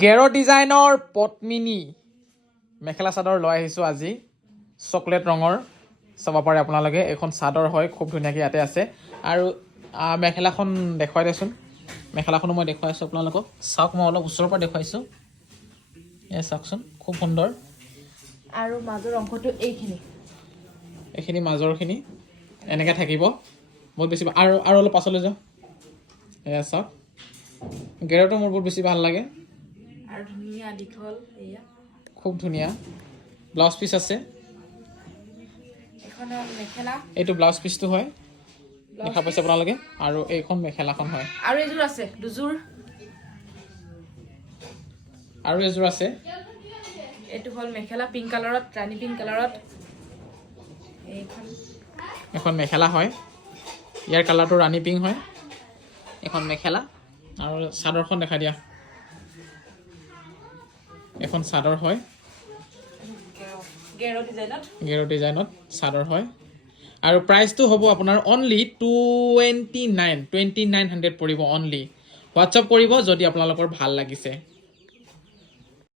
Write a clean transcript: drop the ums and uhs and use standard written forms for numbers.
গেৰ ডিজাইনৰ পদ্মিনী মেখেলা চাদৰ লৈ আহিছোঁ আজি চকলেট ৰঙৰ চাব পাৰে আপোনালোকে এখন চাদৰ হয় খুব ধুনীয়াকৈ ইয়াতে আছে আৰু মেখেলাখন দেখুৱাই দেচোন মেখেলাখনো মই দেখুৱাই আছোঁ আপোনালোকক চাওক মই অলপ ওচৰৰ পৰা দেখুৱাইছোঁ এয়া চাওকচোন খুব সুন্দৰ আৰু মাজৰ অংশটো এইখিনি মাজৰখিনি এনেকৈ থাকিব বহুত বেছি আৰু অলপ পাছলৈ যাওঁ এয়া চাওক গেৰটো মোৰ বহুত বেছি ভাল লাগে আৰু ধুনীয়া দীঘল এয়া খুব ধুনীয়া ব্লাউজ পিচ আছে এখন মেখেলা এইটো ব্লাউজ পিচটো হয় দেখা পাইছে আপোনালোকে আৰু এইখন মেখেলাখন হয় আৰু এযোৰ আছে দুযোৰ আৰু এযোৰ আছে এইটো হ'ল মেখেলা পিংক কালাৰত ৰাণী পিংক কালাৰত এখন মেখেলা হয় ইয়াৰ কালাৰটো ৰাণী পিংক হয় এখন মেখেলা আৰু চাদৰখন দেখা দিয়া এখন চাদৰ হয় গেৰ ডিজাইনত চাদৰ হয় আৰু প্ৰাইচটো হ'ব আপোনাৰ অনলি 2900 পৰিব অনলি হোৱাটছআপ কৰিব যদি আপোনালোকৰ ভাল লাগিছে